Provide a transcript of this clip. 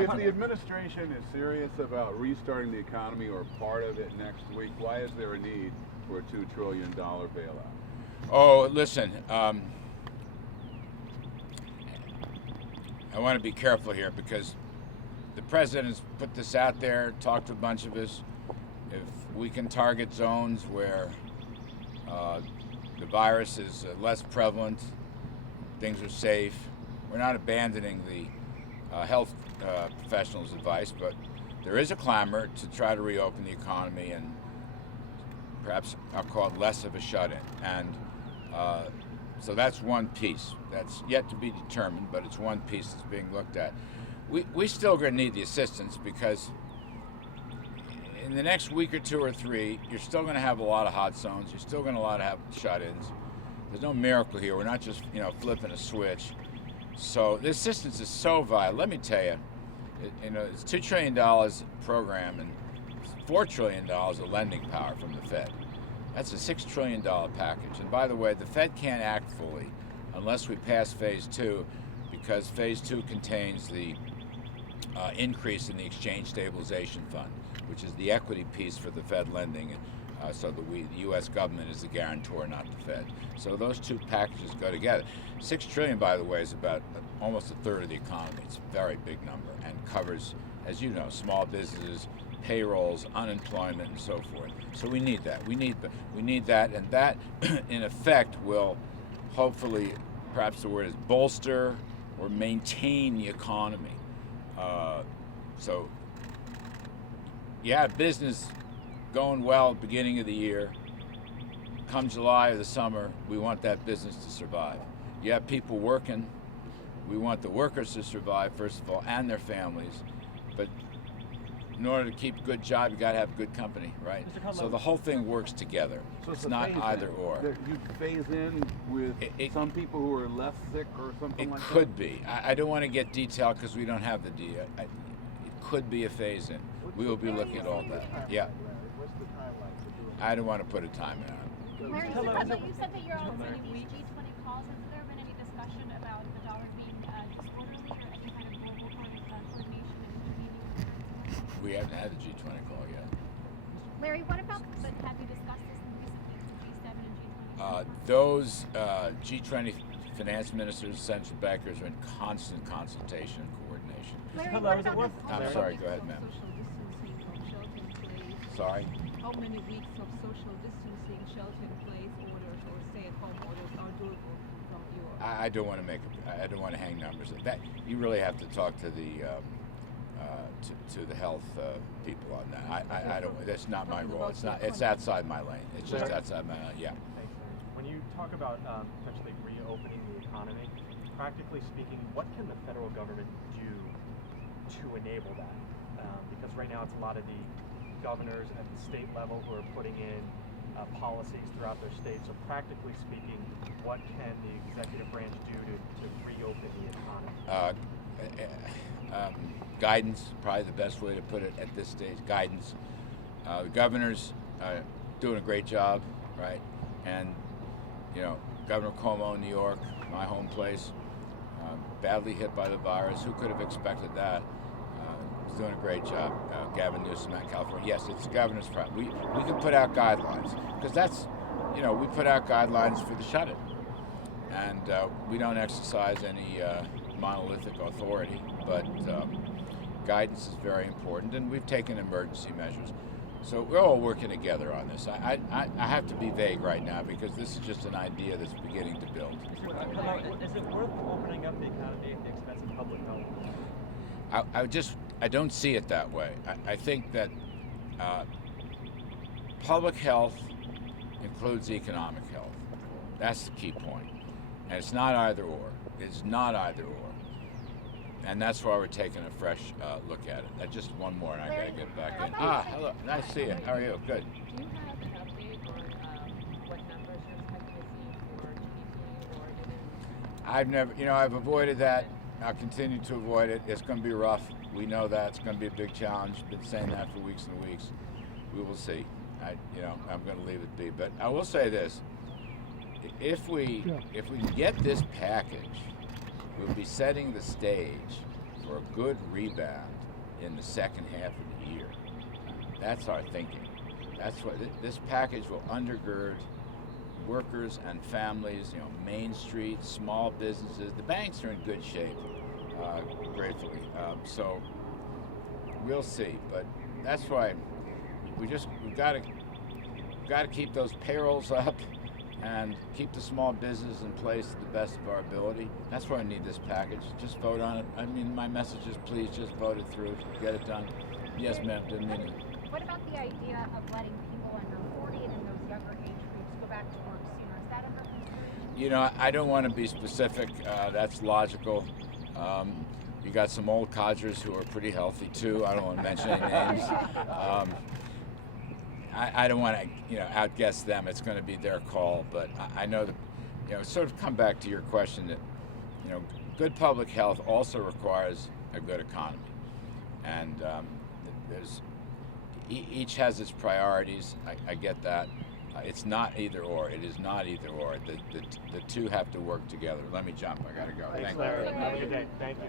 if the administration is serious about restarting the economy or part of it next week, why is there a need for a $2 trillion bailout? Oh, listen, I want to be careful here because the president has put this out there, talked to a bunch of us. If we can target zones where the virus is less prevalent, things are safe. We're not abandoning the health professionals' advice, but there is a clamor to try to reopen the economy and perhaps I'll call it less of a shut-in. And so that's one piece. That's yet to be determined, but it's one piece that's being looked at. We still going to need the assistance because in the next week or two or three, you're still going to have a lot of hot zones. You're still going to have shut-ins. There's no miracle here. We're not just flipping a switch. So the assistance is so vital. Let me tell you, it's $2 trillion program and $4 trillion of lending power from the Fed. That's a $6 trillion package. And by the way, the Fed can't act fully unless we pass phase 2 because phase 2 contains the increase in the exchange stabilization fund, which is the equity piece for the Fed lending. So the U.S. government is the guarantor, not the Fed. So those two packages go together. $6 trillion, by the way, is about almost a third of the economy. It's a very big number and covers, as you know, small businesses, payrolls, unemployment, and so forth. So we need that. We need that, and that, in effect, will hopefully, perhaps the word is bolster or maintain the economy. So, yeah, business going well at the beginning of the year. Come July or the summer, we want that business to survive. You have people working. We want the workers to survive, first of all, and their families. But in order to keep a good job, you got to have good company, right? So the whole thing works together. So it's not either or. You phase in with some people who are less sick or something like that? It could be. I don't want to get detailed because we don't have the detail. It could be a phase in. We will be looking at all that. Yeah. What's the timeline for doing I don't want to put a time on it. Larry, you said that you're on many G20 calls. Has there been any discussion about the dollar being disorderly or any kind of global coordination and intervening? We haven't had a G20 call yet. Larry, what about, but have you discussed this recently with G7 and G20? Those G20 finance ministers, central bankers are in constant consultation and coordination. Larry, what about I'm sorry, go ahead, ma'am. Social distancing from shelter in place. Sorry? How many weeks of social distancing, shelter in place orders or stay-at-home orders are doable from your? I don't want to I don't want to hang numbers. That you really have to talk to the to the health people on that. I don't. That's not my role. It's not. It's outside my lane. It's just outside my lane. Yeah. Thanks, Larry. When you talk about potentially reopening the economy, practically speaking, what can the federal government do to enable that? Because right now it's a lot of the governors at the state level who are putting in policies throughout their states. So practically speaking, what can the executive branch do to reopen the economy? Guidance, probably the best way to put it at this stage. Guidance. The governors are doing a great job, right? And Governor Cuomo in New York, my home place, badly hit by the virus. Who could have expected that? He's doing a great job. Gavin Newsom out in California. Yes, it's the governor's problem. We can put out guidelines because that's, we put out guidelines for the shut-in, and we don't exercise any monolithic authority, but guidance is very important, and we've taken emergency measures. So we're all working together on this. I have to be vague right now because this is just an idea that's beginning to build. Is it worth opening up the economy at the expense of public health? I don't see it that way. I think that public health includes economic health. That's the key point. And it's not either or. It's not either or. And that's why we're taking a fresh look at it. Just one more, and I got to get back in. Hello. Nice to see you. How are you? Good. Do you have an update on what numbers you're expecting to see for GDP or even? I've never, I've avoided that. I'll continue to avoid it. It's going to be rough. We know that. It's going to be a big challenge. Been saying that for weeks and weeks. We will see. I'm going to leave it be. But I will say this. If we can get this package, we'll be setting the stage for a good rebound in the second half of the year. That's our thinking. That's what this package will undergird workers and families, Main Street, small businesses. The banks are in good shape, gratefully. So we'll see. But that's why we've got to keep those payrolls up and keep the small business in place to the best of our ability. That's why I need this package. Just vote on it. I mean, my message is please just vote it through. Get it done. Yes, ma'am. Didn't mean it. What about the idea of letting people under 40 and in those younger age groups go back to work sooner? Is that under consideration? I don't want to be specific. That's logical. You got some old codgers who are pretty healthy too. I don't want to mention any names. I don't want to, outguess them. It's going to be their call. But I know that, sort of come back to your question that, good public health also requires a good economy, and each has its priorities. I get that. It's not either or. It is not either or. The two have to work together. Let me jump. I got to go. Thanks, Thank Larry. you. Have a good day. Thank you.